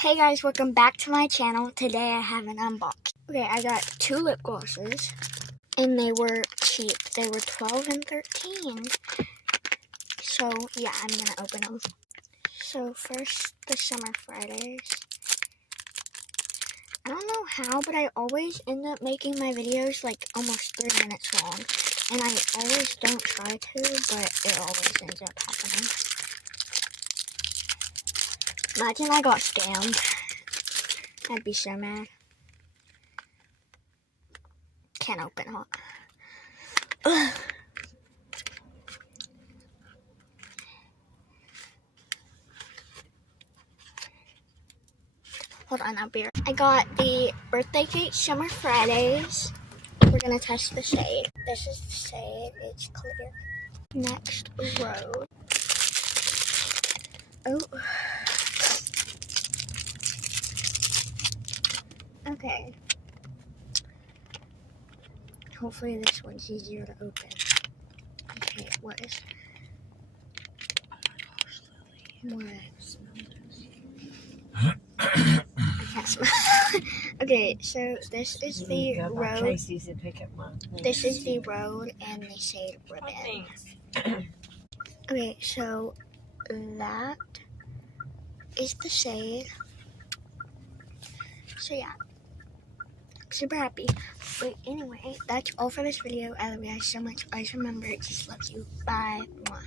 Hey guys, welcome back to my channel. Today I have an unbox. Okay, I got 2 lip glosses and they were cheap. They were 12 and 13. So yeah, I'm gonna open them. So first, the Summer Fridays. I don't know how, but I always end up making my videos like almost 3 minutes long. And I always don't try to, but it always ends up happening. Imagine I got scammed. I'd be so mad. Can't open it. Ugh. Hold on, I'll be right. I got the Birthday Cake Summer Fridays. We're gonna test the shade. This is the shade, it's clear. Next, Road. Oh. Okay. Hopefully this one's easier to open. Okay, what is... Oh my gosh, Lily. What? Smell I can't smell. Okay, so this is the Road. Casey's and pick up my This is the Road and the shade Ribbon. Okay, so that is the shade. So yeah, super happy. But anyway, that's all for this video. I love you guys so much. Always remember, just love you. Bye. Mwah.